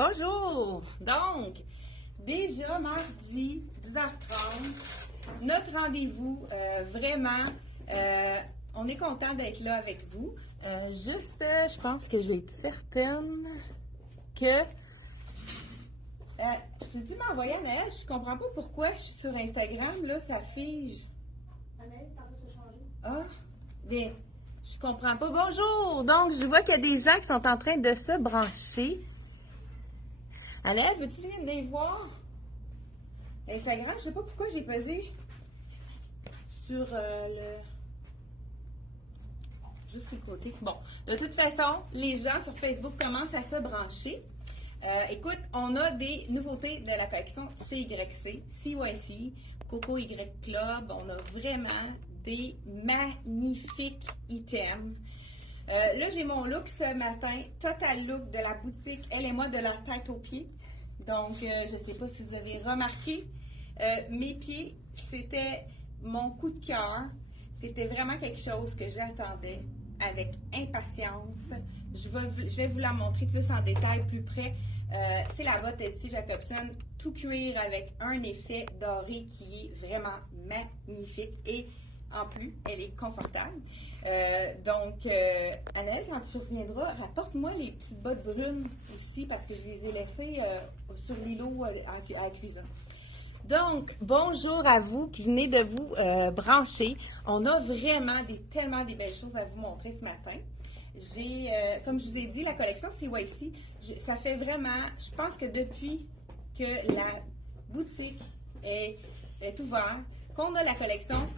Bonjour! Donc, déjà mardi, 10h30, notre rendez-vous, vraiment, on est content d'être là avec vous. Je pense que je vais être certaine que, je te dis m'envoyer Anaël, je comprends pas pourquoi je suis sur Instagram, là, ça fige. Anaël, t'en vas se changer. Ah, bien, je comprends pas. Bonjour! Donc, je vois qu'il y a des gens qui sont en train de se brancher. Anaël, veux-tu venir voir? Instagram, je sais pas pourquoi j'ai pesé sur juste sur le côté. Bon, de toute façon, les gens sur Facebook commencent à se brancher. Écoute, on a des nouveautés de la collection CYC, CYC, Coco Y Club. On a vraiment des magnifiques items. Là, j'ai mon look ce matin, total look de la boutique Elle et moi de la tête aux pieds. Donc, je ne sais pas si vous avez remarqué, mes pieds, c'était mon coup de cœur. C'était vraiment quelque chose que j'attendais avec impatience. Je vais vous la montrer plus en détail, plus près. C'est la botte SC Jacobson, tout cuir avec un effet doré qui est vraiment magnifique. Et en plus, elle est confortable. Anaël, quand tu reviendras, rapporte-moi les petites bottes brunes aussi parce que je les ai laissées sur l'îlot à la cuisine. Donc, bonjour à vous qui venez de vous brancher. On a vraiment tellement des belles choses à vous montrer ce matin. J'ai, comme je vous ai dit, la collection CYC, ça fait vraiment, je pense que depuis que la boutique est ouverte, qu'on a la collection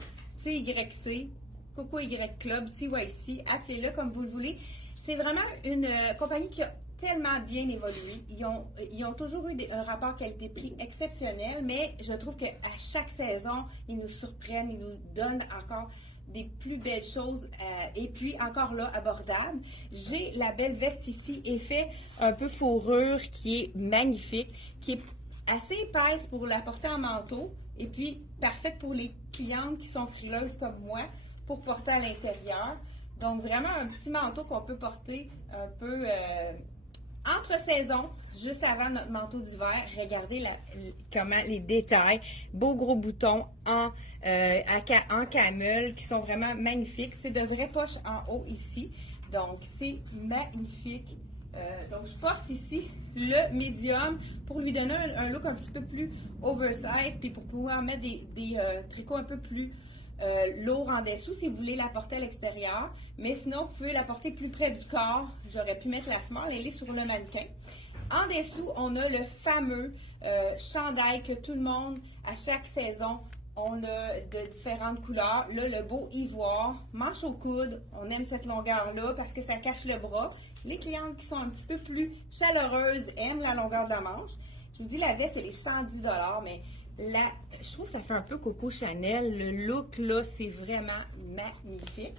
CYC, Coco Y Club, CYC, appelez-le comme vous le voulez. C'est vraiment une compagnie qui a tellement bien évolué. Ils ont toujours eu un rapport qualité-prix exceptionnel, mais je trouve qu'à chaque saison, ils nous surprennent, ils nous donnent encore des plus belles choses et puis encore là, abordables. J'ai la belle veste ici, effet un peu fourrure qui est magnifique, qui est assez épaisse pour la porter en manteau et puis parfaite pour les clientes qui sont frileuses comme moi pour porter à l'intérieur. Donc vraiment un petit manteau qu'on peut porter un peu entre saisons, juste avant notre manteau d'hiver. Regardez comment les détails, beaux gros boutons en camel qui sont vraiment magnifiques. C'est de vraies poches en haut ici, donc c'est magnifique. Donc je porte ici le médium pour lui donner un look un petit peu plus oversize puis pour pouvoir mettre des tricots un peu plus lourds en dessous si vous voulez la porter à l'extérieur. Mais sinon, vous pouvez la porter plus près du corps. J'aurais pu mettre la small, elle est sur le mannequin. En dessous, on a le fameux chandail que tout le monde, à chaque saison, on a de différentes couleurs. Là, le beau ivoire, manche au coude. On aime cette longueur-là parce que ça cache le bras. Les clientes qui sont un petit peu plus chaleureuses aiment la longueur de la manche. Je vous dis, la veste, elle est 110 $, mais je trouve que ça fait un peu Coco Chanel. Le look, là, c'est vraiment magnifique.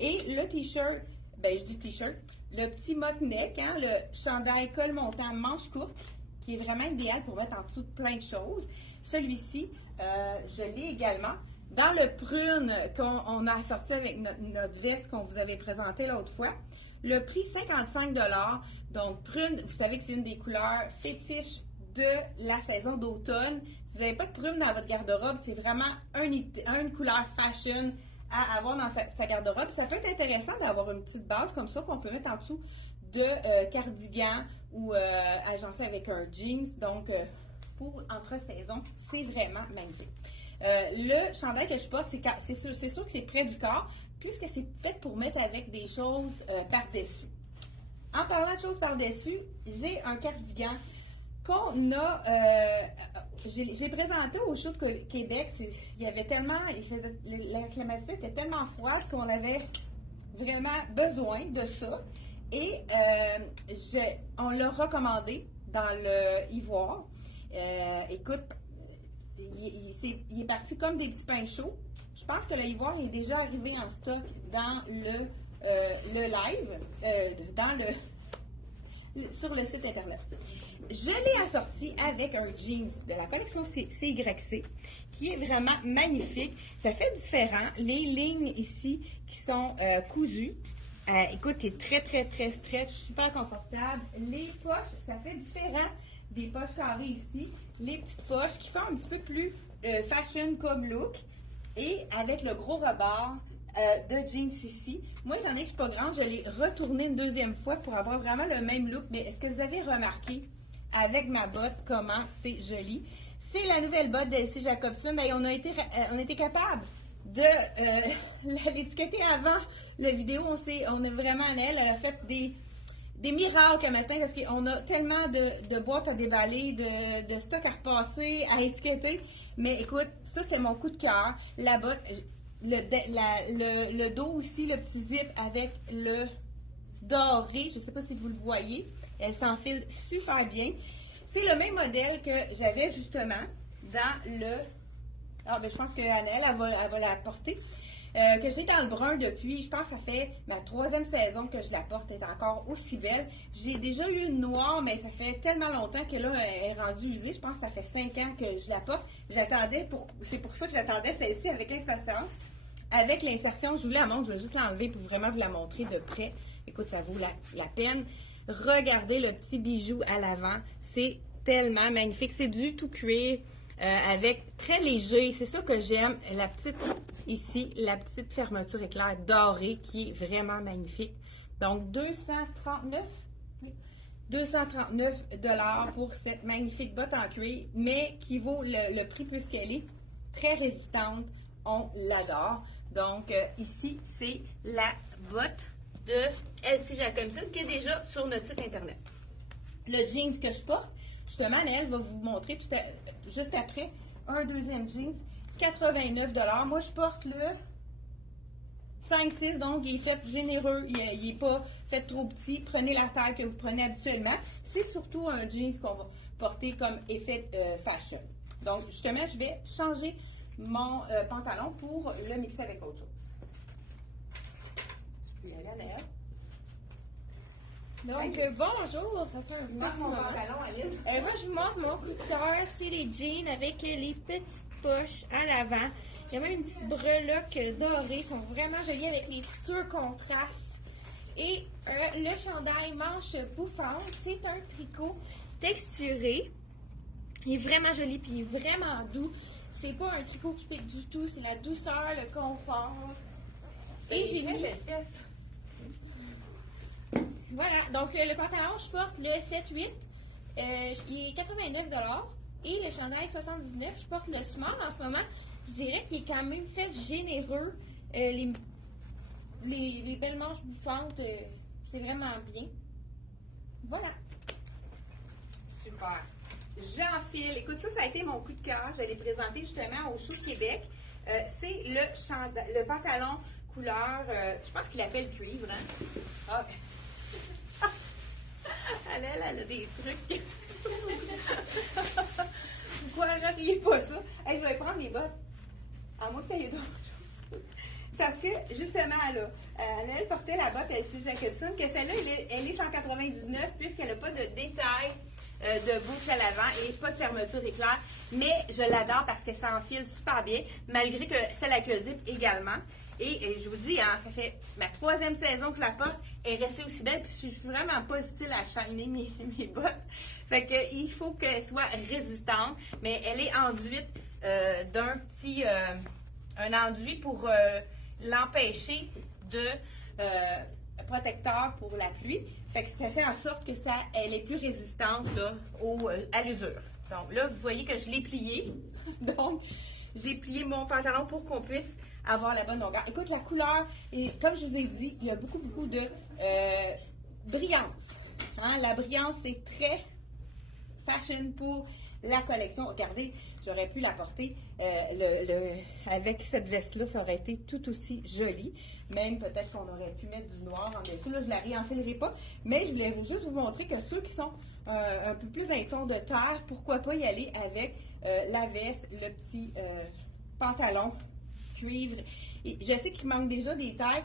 Et le t-shirt, je dis t-shirt, le petit mock neck, hein, le chandail col montant manche courte, qui est vraiment idéal pour mettre en dessous de plein de choses. Celui-ci, je l'ai également. Dans le prune qu'on a sorti avec notre veste qu'on vous avait présenté l'autre fois, le prix 55 $. Donc, prune, vous savez que c'est une des couleurs fétiches de la saison d'automne. Si vous n'avez pas de prune dans votre garde-robe, c'est vraiment une couleur fashion à avoir dans sa garde-robe. Ça peut être intéressant d'avoir une petite base comme ça qu'on peut mettre en dessous de cardigan ou agencé avec un jeans. Donc, pour entre-saison, c'est vraiment magnifique. Le chandail que je porte, c'est sûr que c'est près du corps, puisque c'est fait pour mettre avec des choses par-dessus. En parlant de choses par-dessus, j'ai un cardigan qu'on a, j'ai présenté au show de Québec. Il y avait tellement, la climatique était tellement froide qu'on avait vraiment besoin de ça. Et on l'a recommandé dans le ivoire. Écoute, il est parti comme des petits pains chauds. Je pense que le ivoire est déjà arrivé en stock dans le live, sur le site internet. Je l'ai assorti avec un jeans de la collection CYC qui est vraiment magnifique. Ça fait différent. Les lignes ici qui sont cousues Écoute, il est très, très, très stretch, super confortable. Les poches, ça fait différent des poches carrées ici. Les petites poches qui font un petit peu plus fashion comme look. Et avec le gros rebord de jeans ici. Moi, étant donné que je suis pas grande, je l'ai retourné une deuxième fois pour avoir vraiment le même look. Mais est-ce que vous avez remarqué avec ma botte comment c'est joli? C'est la nouvelle botte d'Elsie Jacobson. D'ailleurs, on a été capable de l'étiqueter avant la vidéo. On est vraiment en elle. Elle a fait des miracles le matin parce qu'on a tellement de boîtes à déballer, de stock à repasser, à étiqueter. Mais écoute, ça c'est mon coup de cœur. La botte, le dos aussi, le petit zip avec le doré. Je ne sais pas si vous le voyez. Elle s'enfile super bien. C'est le même modèle que j'avais justement dans le... Ah, ben je pense que Annelle, elle va la porter. Que j'ai dans le brun depuis, je pense que ça fait ma 3e saison que je la porte, elle est encore aussi belle. J'ai déjà eu une noire, mais ça fait tellement longtemps que là, elle est rendue usée. Je pense que ça fait 5 ans que je la porte. C'est pour ça que j'attendais celle-ci avec impatience. Avec l'insertion, je vous la montre, je vais juste l'enlever pour vraiment vous la montrer de près. Écoute, ça vaut la peine. Regardez le petit bijou à l'avant, c'est tellement magnifique. C'est du tout cuir. Avec très léger, c'est ça que j'aime, la petite ici, la petite fermeture éclair dorée qui est vraiment magnifique. Donc 239 $ pour cette magnifique botte en cuir, mais qui vaut le prix puisqu'elle est très résistante, on l'adore. Donc ici, c'est la botte de Elsie Jacobson qui est déjà sur notre site internet. Le jeans que je porte, justement, elle va vous montrer juste après un deuxième jeans, 89 $. Moi, je porte le 5-6, donc il est fait généreux, il n'est pas fait trop petit. Prenez la taille que vous prenez habituellement. C'est surtout un jeans qu'on va porter comme effet fashion. Donc, justement, je vais changer mon pantalon pour le mixer avec autre chose. Je peux y aller, Anaëlle. Donc, bonjour, ça fait un petit moment. Moi, je vous montre mon coup de cœur. C'est les jeans avec les petites poches à l'avant. Il y a même une petite breloque dorée. Ils sont vraiment jolis avec les futurs contrastes. Et le chandail manche bouffante, c'est un tricot texturé. Il est vraiment joli puis il est vraiment doux. C'est pas un tricot qui pique du tout. C'est la douceur, le confort. Et j'ai mis... Voilà, donc le pantalon, je porte le 7-8, il est 89 $ et le chandail 79. Je porte le small en ce moment. Je dirais qu'il est quand même fait généreux. Les belles manches bouffantes, c'est vraiment bien. Voilà. Super. J'enfile. Écoute, ça a été mon coup de cœur. Je l'ai présenté justement au Show Québec. C'est le pantalon couleur, je pense qu'il appelle cuivre. Hein? Ah. Elle a des trucs. Pourquoi riez pas ça? Hey, je vais prendre mes bottes. À moins que tu aies d'autres choses. Parce que, justement, là, elle portait la botte Elsie Jacobson, que celle-là, elle est 199 puisqu'elle n'a pas de détail de boucle à l'avant et pas de fermeture éclair. Mais je l'adore parce que ça enfile super bien, malgré que celle avec le zip également. Et je vous dis, hein, ça fait ma 3e saison que la porte est restée aussi belle, puis je suis vraiment pas style à shiner mes bottes. Fait que il faut qu'elle soit résistante, mais elle est enduite d'un petit un enduit pour l'empêcher de protecteur pour la pluie. Fait que ça fait en sorte que elle est plus résistante là, à l'usure. Donc là, vous voyez que je l'ai plié. Donc, j'ai plié mon pantalon pour qu'on puisse avoir la bonne longueur. Écoute, la couleur, et comme je vous ai dit, il y a beaucoup de brillance. Hein? La brillance, c'est très fashion pour la collection. Regardez, j'aurais pu la porter avec cette veste-là, ça aurait été tout aussi joli. Même peut-être qu'on aurait pu mettre du noir en dessous. Là, je ne la réenfilerai pas. Mais je voulais juste vous montrer que ceux qui sont un peu plus un ton de terre, pourquoi pas y aller avec la veste, le petit pantalon cuivre. Et je sais qu'il manque déjà des tailles.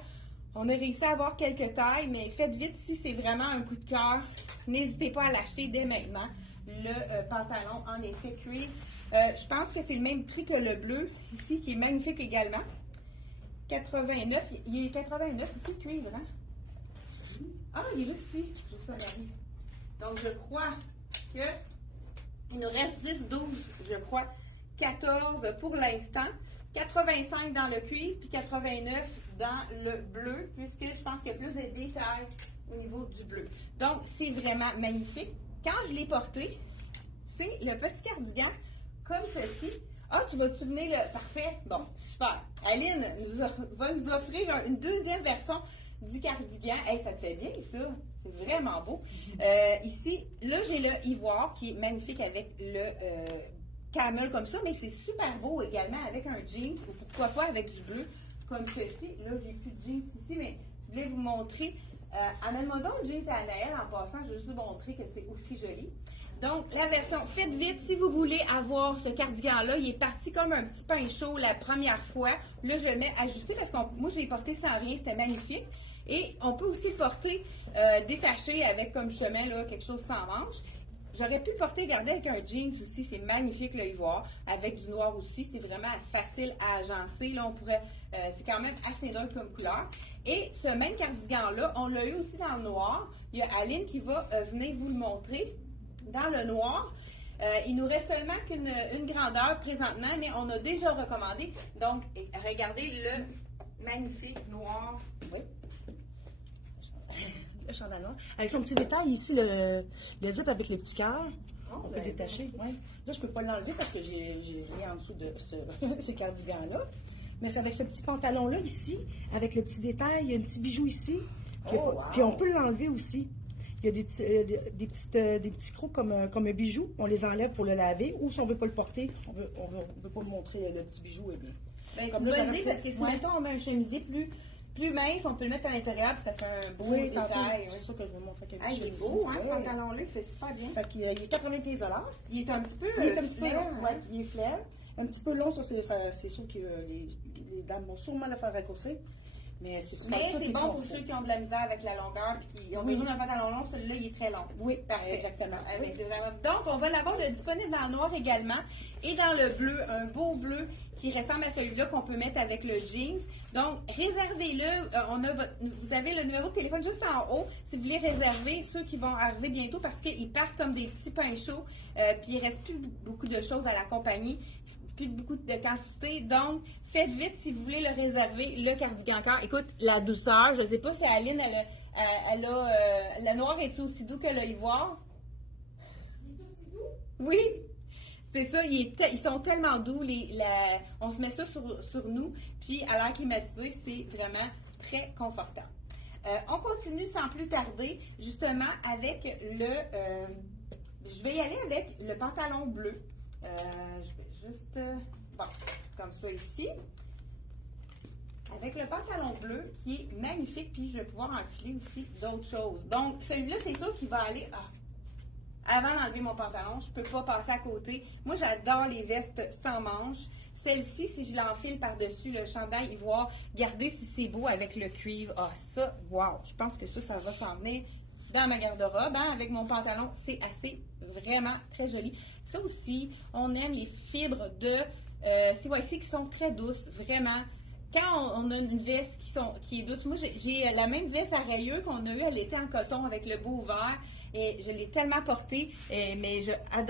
On a réussi à avoir quelques tailles, mais faites vite si c'est vraiment un coup de cœur. N'hésitez pas à l'acheter dès maintenant. Le pantalon en effet cuivre. Je pense que c'est le même prix que le bleu ici, qui est magnifique également. 89, il est 89 ici, cuivre, hein? Ah, il est juste ici. Je vais regarder. Donc, je crois que il nous reste 10, 12, je crois, 14 pour l'instant. 85 dans le cuivre, puis 89 dans le bleu, puisque je pense qu'il y a plus de détails au niveau du bleu. Donc, c'est vraiment magnifique. Quand je l'ai porté, c'est le petit cardigan comme ceci. Ah, tu vas-tu venir le... Parfait. Bon, super. Aline va nous offrir une deuxième version du cardigan. Hey, ça te fait bien, ça. C'est vraiment beau. Ici, là, j'ai le ivoire qui est magnifique avec le camel comme ça, mais c'est super beau également avec un jeans, ou pourquoi pas avec du bleu comme ceci. Là, j'ai plus de jeans ici, mais je voulais vous montrer. Amène-moi donc le jeans à Anaëlle en passant. Je vais juste vous montrer que c'est aussi joli. Donc, la version, faites vite si vous voulez avoir ce cardigan-là. Il est parti comme un petit pain chaud la première fois. Là, je mets ajusté parce que moi, je l'ai porté sans rien. C'était magnifique. Et on peut aussi le porter détaché avec, comme justement, là, quelque chose sans manche. J'aurais pu le porter, regardez, avec un jeans aussi. C'est magnifique, le ivoire. Avec du noir aussi. C'est vraiment facile à agencer. Là, on pourrait... c'est quand même assez neutre comme couleur. Et ce même cardigan-là, on l'a eu aussi dans le noir. Il y a Aline qui va venir vous le montrer. Dans le noir, il nous reste seulement qu'une grandeur présentement, mais on a déjà recommandé. Donc, regardez le magnifique noir. Oui. Le chandail noir. Avec son petit détail ici, le zip avec les petits cœurs. On peut détacher. Ouais. Là, je ne peux pas l'enlever parce que j'ai rien en dessous de ces cardigans-là. Mais c'est avec ce petit pantalon-là ici, avec le petit détail, il y a un petit bijou ici. Puis on peut l'enlever aussi. Il y a des petits crocs comme un bijou. On les enlève pour le laver. Ou si on ne veut pas le porter, on veut pas montrer le petit bijou. C'est une bonne idée parce que si mettons on met un chemisier plus mince, on peut le mettre à l'intérieur puis ça fait un beau détail. C'est ça que je veux montrer. Il est beau, hein, ce pantalon-là, il fait super bien. Fait qu'il est 80 pieds $. Il est un petit peu long. Ouais, il est flair. Un petit peu long, ça c'est sûr que les dames vont sûrement le faire raccourcir. Mais c'est bon pour ceux qui ont de la misère avec la longueur et qui ont besoin d'un pantalon long. Celui-là, il est très long. Oui, parfait. Exactement. Oui. Donc, on va l'avoir disponible dans le noir également et dans le bleu, un beau bleu qui ressemble à celui-là qu'on peut mettre avec le jeans. Donc, réservez-le. Vous avez le numéro de téléphone juste en haut si vous voulez réserver ceux qui vont arriver bientôt parce qu'ils partent comme des petits pains chauds puis il ne reste plus beaucoup de choses à la compagnie. Plus beaucoup de quantité. Donc, faites vite si vous voulez le réserver, le cardigan cœur. Écoute, la douceur, je ne sais pas si Aline, elle a le noir est-il aussi doux que le ivoire? Il est aussi doux? Oui, c'est ça. Ils sont tellement doux. On se met ça sur nous, puis à l'air climatisé, c'est vraiment très confortable. On continue sans plus tarder, justement, avec je vais y aller avec le pantalon bleu. Je vais juste, bon, comme ça ici, avec le pantalon bleu qui est magnifique, puis je vais pouvoir enfiler aussi d'autres choses. Donc, celui-là, c'est sûr qu'il va aller, avant d'enlever mon pantalon, je ne peux pas passer à côté. Moi, j'adore les vestes sans manches. Celle-ci, si je l'enfile par-dessus le chandail ivoire, regardez si c'est beau avec le cuivre. Ah, ça, wow! Je pense que ça va s'en venir dans ma garde-robe, hein, avec mon pantalon. C'est vraiment très joli. Ça aussi, on aime les fibres de CYC qui sont très douces, vraiment. Quand on a une veste qui est douce, moi j'ai la même veste à rayures qu'on a eue à l'été en coton avec le beau vert et je l'ai tellement portée, mais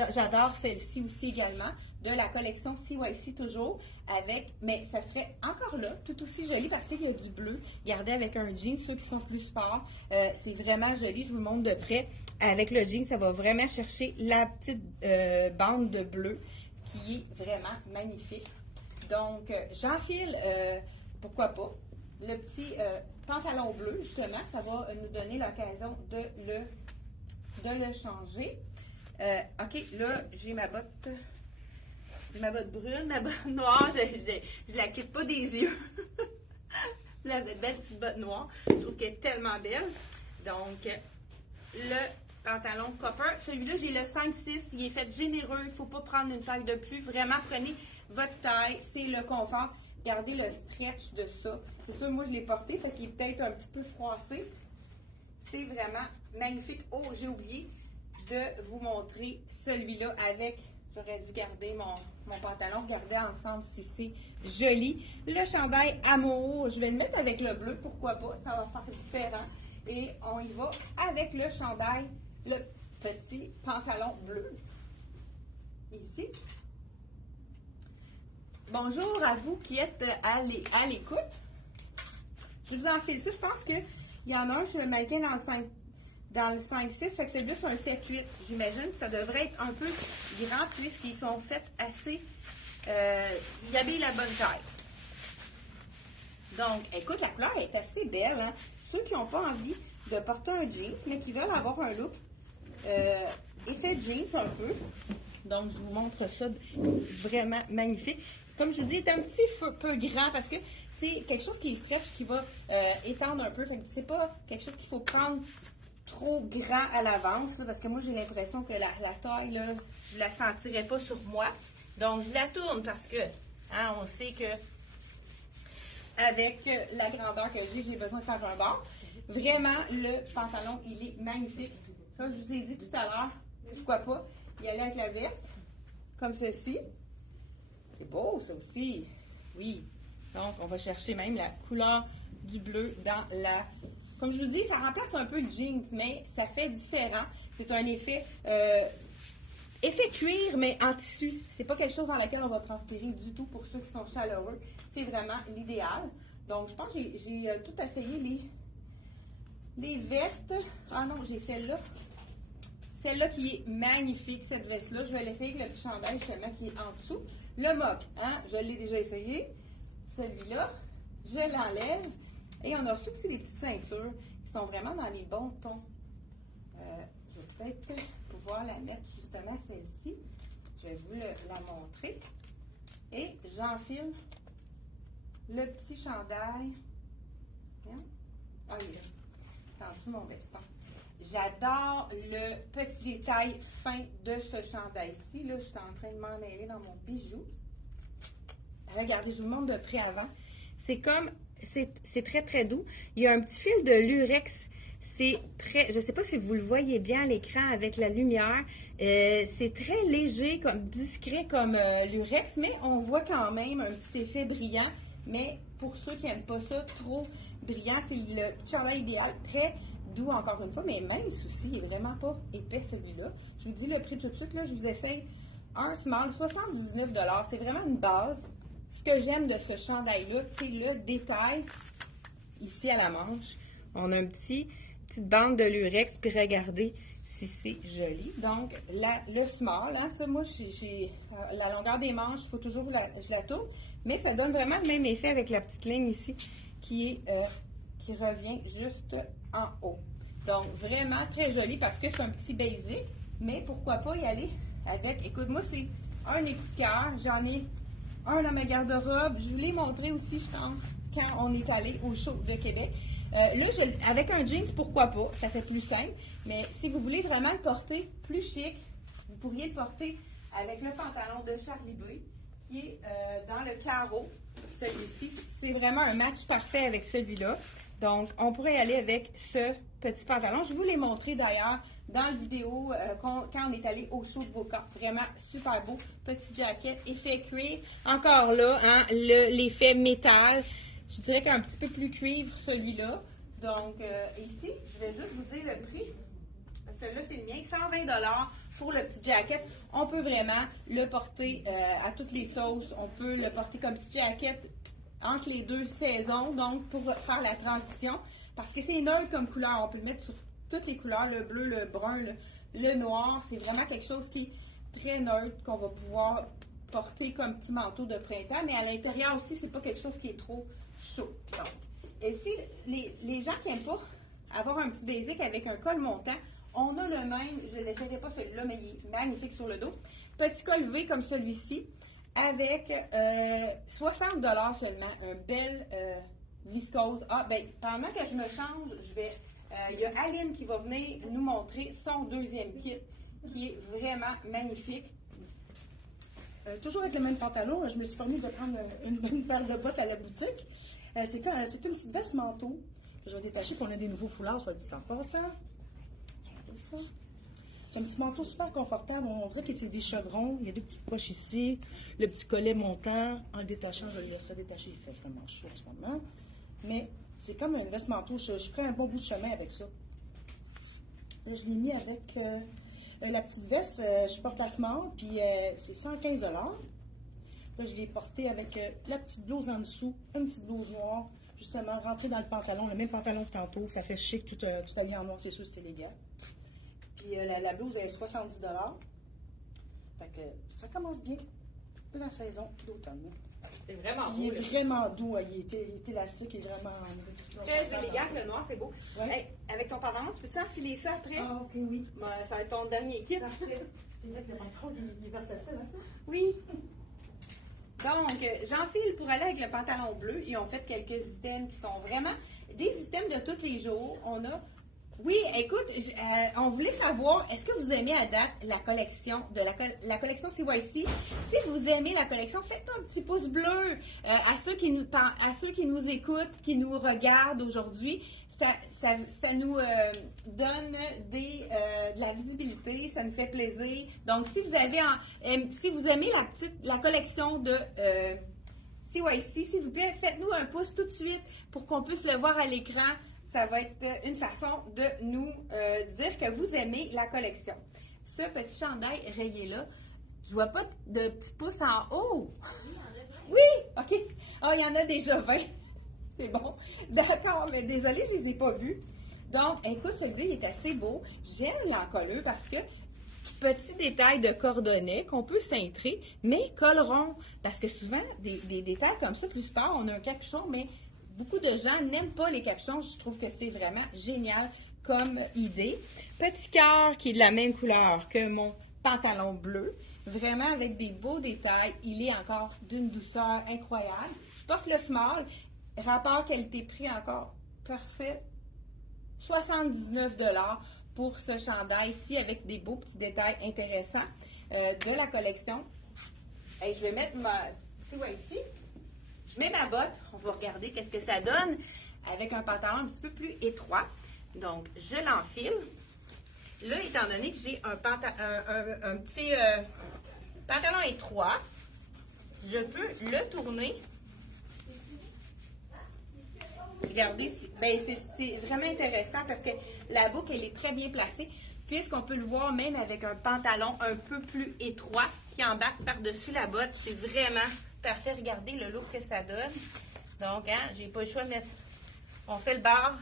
j'adore celle-ci aussi également, de la collection CYC toujours, mais ça serait encore là, tout aussi joli parce qu'il y a du bleu, regardez avec un jean, ceux qui sont plus sport, c'est vraiment joli, je vous le montre de près. Avec le jean, ça va vraiment chercher la petite bande de bleu qui est vraiment magnifique. Donc, j'enfile, pourquoi pas, le petit pantalon bleu, justement. Ça va nous donner l'occasion de le changer. OK, là, j'ai ma botte brune, ma botte noire. Je la quitte pas des yeux. La belle petite botte noire. Je trouve qu'elle est tellement belle. Donc, le pantalon copper. Celui-là, j'ai le 5-6. Il est fait généreux. Il ne faut pas prendre une taille de plus. Vraiment, prenez votre taille. C'est le confort. Regardez le stretch de ça. C'est sûr, moi, je l'ai porté. Fait qu'il est peut-être un petit peu froissé. C'est vraiment magnifique. Oh, j'ai oublié de vous montrer celui-là avec... J'aurais dû garder mon pantalon. Regardez ensemble si c'est joli. Le chandail Amour. Je vais le mettre avec le bleu. Pourquoi pas? Ça va faire différent. Et on y va avec le chandail, le petit pantalon bleu. Ici. Bonjour à vous qui êtes à l'écoute. Je vous enfile ça. Je pense qu'il y en a un sur le mannequin dans le 5-6, fait que celui-là, c'est un 7-8. J'imagine que ça devrait être un peu grand puisqu'ils sont faits assez... ils habillent la bonne taille. Donc, écoute, la couleur est assez belle. Hein? Ceux qui n'ont pas envie de porter un jeans, mais qui veulent avoir un look effet jeans un peu. Donc, je vous montre ça vraiment magnifique. Comme je vous dis, il est un petit peu grand parce que c'est quelque chose qui est stretch, qui va étendre un peu. C'est pas quelque chose qu'il faut prendre trop grand à l'avance, parce que moi, j'ai l'impression que la taille, là, je la sentirais pas sur moi. Donc, je la tourne parce que, hein, on sait que avec la grandeur que j'ai besoin de faire un bord. Vraiment, le pantalon, il est magnifique. Ça, je vous ai dit tout à l'heure, pourquoi pas y aller avec la veste, comme ceci. C'est beau, ça aussi. Oui. Donc, on va chercher même la couleur du bleu dans la... Comme je vous dis, ça remplace un peu le jeans, mais ça fait différent. C'est un effet cuir, mais en tissu. C'est pas quelque chose dans lequel on va transpirer du tout pour ceux qui sont chaleureux. C'est vraiment l'idéal. Donc, je pense que j'ai tout essayé les vestes. Ah non, j'ai celle-là. Celle-là qui est magnifique, cette veste-là. Je vais l'essayer avec le petit chandail justement qui est en dessous. Le mock, hein, je l'ai déjà essayé. Celui-là, je l'enlève. Et on a reçu aussi les petites ceintures qui sont vraiment dans les bons tons. Je vais peut-être pouvoir la mettre justement celle-ci. Je vais vous la montrer. Et j'enfile le petit chandail. Hein? Ah, il est là. C'est en dessous mon veston. J'adore le petit détail fin de ce chandail-ci. Là, je suis en train de m'en mêler dans mon bijou. Regardez, je vous montre de près avant. C'est comme, c'est très, très doux. Il y a un petit fil de lurex. C'est très, je ne sais pas si vous le voyez bien à l'écran avec la lumière. C'est très léger, comme discret comme lurex, mais on voit quand même un petit effet brillant. Mais pour ceux qui n'aiment pas ça trop brillant, c'est le petit chandail idéal, très doux encore une fois, mais mince aussi, il n'est vraiment pas épais celui-là. Je vous dis le prix tout de suite, là, je vous essaye un small, 79 $. C'est vraiment une base. Ce que j'aime de ce chandail-là, c'est le détail ici à la manche. On a une petite bande de lurex, puis regardez si c'est joli. Donc, le small, hein, ça, moi, j'ai la longueur des manches, il faut toujours que je la tourne, mais ça donne vraiment le même effet avec la petite ligne ici qui revient juste en haut. Donc, vraiment très joli parce que c'est un petit basic, mais pourquoi pas y aller avec, écoute, moi, c'est un écouteur, j'en ai un dans ma garde-robe, je vous l'ai montré aussi, je pense, quand on est allé au show de Québec. Là, avec un jeans, pourquoi pas, ça fait plus simple, mais si vous voulez vraiment le porter plus chic, vous pourriez le porter avec le pantalon de Charlie B, qui est dans le carreau, celui-ci. C'est vraiment un match parfait avec celui-là. Donc, on pourrait aller avec ce petit pantalon. Je vous l'ai montré d'ailleurs dans la vidéo quand on est allé au show de Voca. Vraiment super beau. Petite jaquette, effet cuir. Encore là, hein, l'effet métal. Je dirais qu'un petit peu plus cuivre celui-là. Donc, ici, je vais juste vous dire le prix. Celui-là, c'est le mien. 120 $ pour le petit jacket. On peut vraiment le porter à toutes les sauces. On peut le porter comme petit jacket entre les deux saisons, donc pour faire la transition. Parce que c'est neutre comme couleur. On peut le mettre sur toutes les couleurs, le bleu, le brun, le noir. C'est vraiment quelque chose qui est très neutre, qu'on va pouvoir porter comme petit manteau de printemps. Mais à l'intérieur aussi, c'est pas quelque chose qui est trop chaud. Donc, et si les gens qui n'aiment pas avoir un petit basic avec un col montant, on a le même, je ne l'essaierai pas celui-là, mais il est magnifique sur le dos. Petit col V comme celui-ci, avec 60 $ seulement, un bel viscose. Ah, ben, pendant que je me change, il y a Aline qui va venir nous montrer son deuxième kit, qui est vraiment magnifique. Toujours avec le même pantalon, je me suis permis de prendre une paire de bottes à la boutique. C'est une petite veste manteau que je vais détacher, puis on a des nouveaux foulards, soit dit en passant. Regardez ça. C'est un petit manteau super confortable. On dirait que c'est des chevrons. Il y a deux petites poches ici. Le petit collet montant. En le détachant, je le laisserai détacher. Il fait vraiment chaud en ce moment. Mais c'est comme un veste manteau. Je ferai un bon bout de chemin avec ça. Là, je l'ai mis avec la petite veste. Je porte la small, puis c'est 115 $. Là, je l'ai porté avec la petite blouse en dessous, une petite blouse noire, justement, rentrée dans le pantalon, le même pantalon que tantôt. Ça fait chic, tout habillé en noir, c'est sûr, c'est élégant. Puis la blouse est 70 $. Fait que ça commence bien la saison d'automne. C'est vraiment beau. Il est vraiment doux, il est élastique, il est vraiment... Très élégant, le noir, c'est beau. Ouais. Hey, avec ton pantalon, tu peux-tu enfiler ça après? Ah, ok, oui. Ben, ça va être ton dernier kit. Parfait. C'est vrai que le pantalon, il est versatile, hein? Oui. Donc, j'enfile pour aller avec le pantalon bleu. Ils ont fait quelques items qui sont vraiment des items de tous les jours. On a... Oui, écoute, on voulait savoir, est-ce que vous aimez à date la collection de la collection CYC? Si vous aimez la collection, faites un petit pouce bleu à ceux qui nous écoutent, qui nous regardent aujourd'hui. Ça nous donne de la visibilité, ça nous fait plaisir. Donc, si vous aimez la collection de CYC, s'il vous plaît, faites-nous un pouce tout de suite pour qu'on puisse le voir à l'écran. Ça va être une façon de nous dire que vous aimez la collection. Ce petit chandail rayé-là, je vois pas de petits pouces en haut. Oui, OK. Ah, il y en a déjà 20. C'est bon. D'accord, mais désolée, je les ai pas vus. Donc, écoute, celui-là, il est assez beau. J'aime l'encolleux parce que petit détail de cordonnet qu'on peut cintrer, mais col rond. Parce que souvent, des détails comme ça, plus sport, on a un capuchon, mais beaucoup de gens n'aiment pas les capuchons. Je trouve que c'est vraiment génial comme idée. Petit cœur qui est de la même couleur que mon pantalon bleu. Vraiment avec des beaux détails. Il est encore d'une douceur incroyable. Je porte le small. Rapport qualité-prix encore parfait. 79 $ pour ce chandail-ci avec des beaux petits détails intéressants de la collection. Et je vais mettre ici. Je mets ma botte, on va regarder qu'est-ce que ça donne avec un pantalon un petit peu plus étroit. Donc, je l'enfile. Là, étant donné que j'ai un petit pantalon étroit, je peux le tourner. Regardez, c'est vraiment intéressant parce que la boucle, elle est très bien placée, puisqu'on peut le voir même avec un pantalon un peu plus étroit qui embarque par-dessus la botte. C'est vraiment parfait. Regardez le look que ça donne. Donc, j'ai pas le choix de mettre... On fait le bord.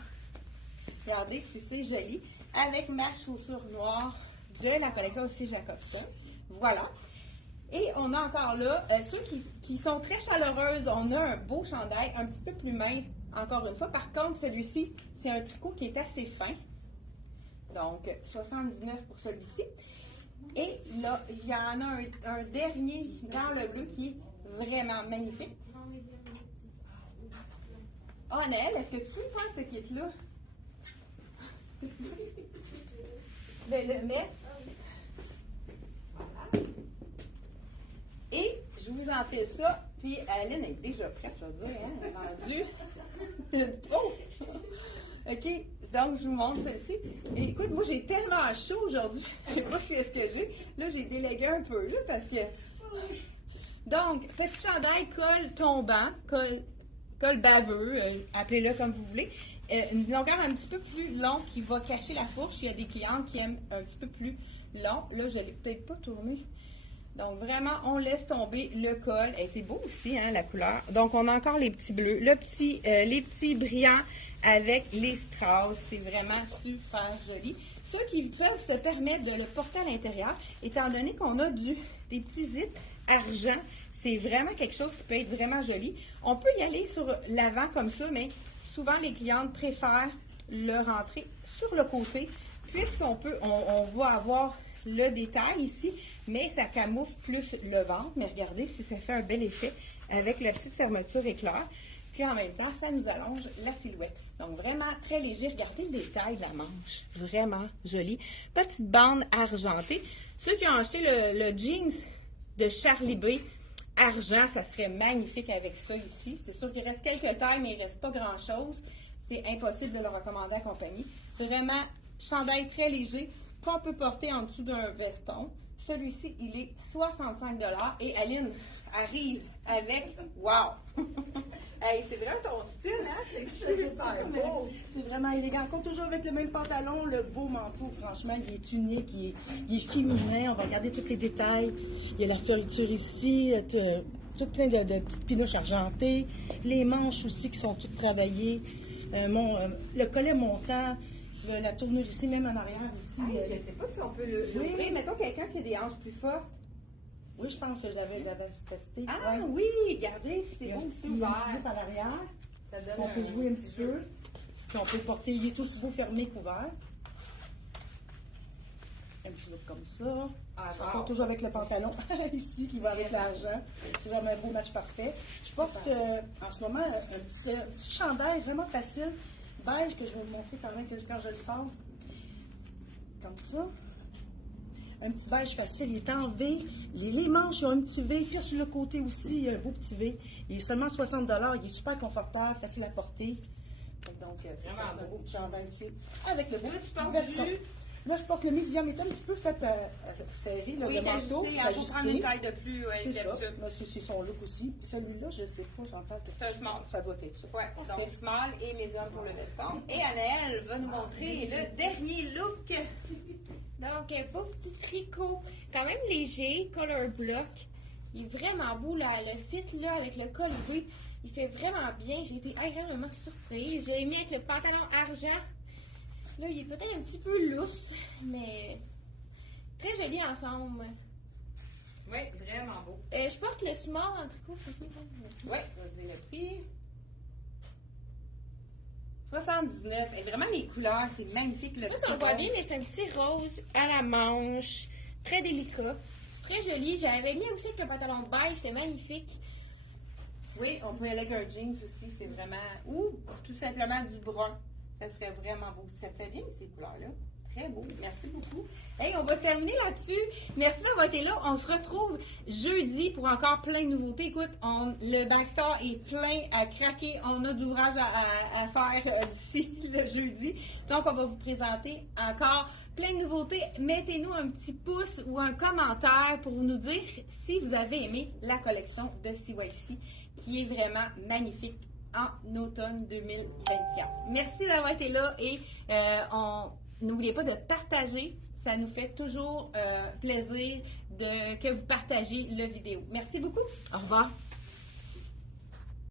Regardez si c'est joli. Avec ma chaussure noire de la collection aussi Jacobson. Voilà. Et on a encore là, ceux qui sont très chaleureuses, on a un beau chandail, un petit peu plus mince, encore une fois. Par contre, celui-ci, c'est un tricot qui est assez fin. Donc, 79 pour celui-ci. Et là, il y en a un dernier dans le bleu qui est vraiment magnifique. Oh, Naël, est-ce que tu peux me faire ce kit-là? Ben, le mettre. Et je vous en fais ça. Puis Aline est déjà prête, je veux dire, hein, rendue. Oh! OK, donc je vous montre celle-ci. Et écoute, moi j'ai tellement chaud aujourd'hui. Je sais pas si c'est ce que j'ai. Là, j'ai délégué un peu, là, parce que. Donc, petit chandail, col tombant, col baveux, appelez-le comme vous voulez. Une longueur un petit peu plus longue qui va cacher la fourche. Il y a des clientes qui aiment un petit peu plus long. Là, je ne l'ai peut-être pas tourné. Donc, vraiment, on laisse tomber le col. Et c'est beau aussi, hein, la couleur. Donc, on a encore les petits bleus. Les petits brillants avec les strass. C'est vraiment super joli. Ceux qui peuvent se permettre de le porter à l'intérieur, étant donné qu'on a des petits zips argent, c'est vraiment quelque chose qui peut être vraiment joli. On peut y aller sur l'avant comme ça, mais souvent, les clientes préfèrent le rentrer sur le côté, puisqu'on va avoir le détail ici, mais ça camoufle plus le ventre. Mais regardez si ça fait un bel effet avec la petite fermeture éclair. Puis en même temps, ça nous allonge la silhouette. Donc vraiment très léger. Regardez le détail de la manche. Vraiment joli. Petite bande argentée. Ceux qui ont acheté le jeans de Charlie B argent, ça serait magnifique avec ça ici. C'est sûr qu'il reste quelques tailles, mais il ne reste pas grand-chose. C'est impossible de le recommander à compagnie. Vraiment, chandail très léger qu'on peut porter en dessous d'un veston. Celui-ci, il est 65 $. Et Aline arrive avec, wow! Hey, c'est vraiment ton style, hein? C'est super beau! C'est vraiment élégant. Encore toujours avec le même pantalon, le beau manteau, franchement, il est unique, il est féminin. On va regarder tous les détails. Il y a la fioriture ici, tout plein de petites pinoches argentées. Les manches aussi qui sont toutes travaillées. Le collet montant, la tournure ici, même en arrière ici. Je ne sais pas si on peut l'ouvrir. Oui. Mettons quelqu'un qui a des hanches plus fortes. Oui, je pense que j'avais testé. Ah Ouais. oui, regardez, c'est Il y a bon, un c'est petit ouvert. zip à l'arrière. Ça donne On peut jouer un petit peu. Puis on peut le porter, il est aussi beau fermé qu'ouvert. Un petit look comme ça. Ah, Encore toujours avec le pantalon ici qui va avec l'argent. C'est vraiment un beau match parfait. Je porte en ce moment un petit chandail vraiment facile, beige, que je vais vous montrer quand même quand je le sors. Comme ça. Un petit beige facile, il est en V. Les manches, il y a un petit V. Puis sur le côté aussi, il y a un beau petit V. Il est seulement 60 $. Il est super confortable, facile à porter. Donc, c'est ça, Vraiment un beau. beau petit chandail ici. Avec le beau Là, tu portes veston. du- Là, je porte le médium. Il est un petit peu fait serré, là, Oui, le manteau. il faut prendre une taille de plus, ouais, C'est ça. d'habitude. Mais c'est son look aussi. Celui-là, je ne sais pas, j'en parle. C'est un small. Ça doit être ça. Ouais, donc small et medium pour le veston. Et Anaëlle va nous montrer le dernier look. Donc, un beau petit tricot, quand même léger, color block. Il est vraiment beau, là. Le fit, là, avec le col V, il fait vraiment bien. J'ai été agréablement surprise. Je l'ai mis avec le pantalon argent. Là, il est peut-être un petit peu lousse, mais très joli ensemble. Oui, vraiment beau. Je porte le small en tricot. Oui, on va dire le prix. 79. Et vraiment, les couleurs, c'est magnifique. Je sais pas si on le voit bien, mais c'est un petit rose à la manche, très délicat, très joli. J'avais mis aussi avec un pantalon beige, c'était magnifique. Oui, on peut aller avec un jeans aussi, c'est vraiment... Ou tout simplement du brun. Ça serait vraiment beau. Ça fait bien, ces couleurs-là. Très beau. Merci beaucoup. Hey, on va se terminer là-dessus. Merci d'avoir été là. On se retrouve jeudi pour encore plein de nouveautés. Écoute, le Backstore est plein à craquer. On a de l'ouvrage à faire d'ici le jeudi. Donc, on va vous présenter encore plein de nouveautés. Mettez-nous un petit pouce ou un commentaire pour nous dire si vous avez aimé la collection de CYC, qui est vraiment magnifique en automne 2024. Merci d'avoir été là et n'oubliez pas de partager. Ça nous fait toujours plaisir que vous partagiez la vidéo. Merci beaucoup. Au revoir.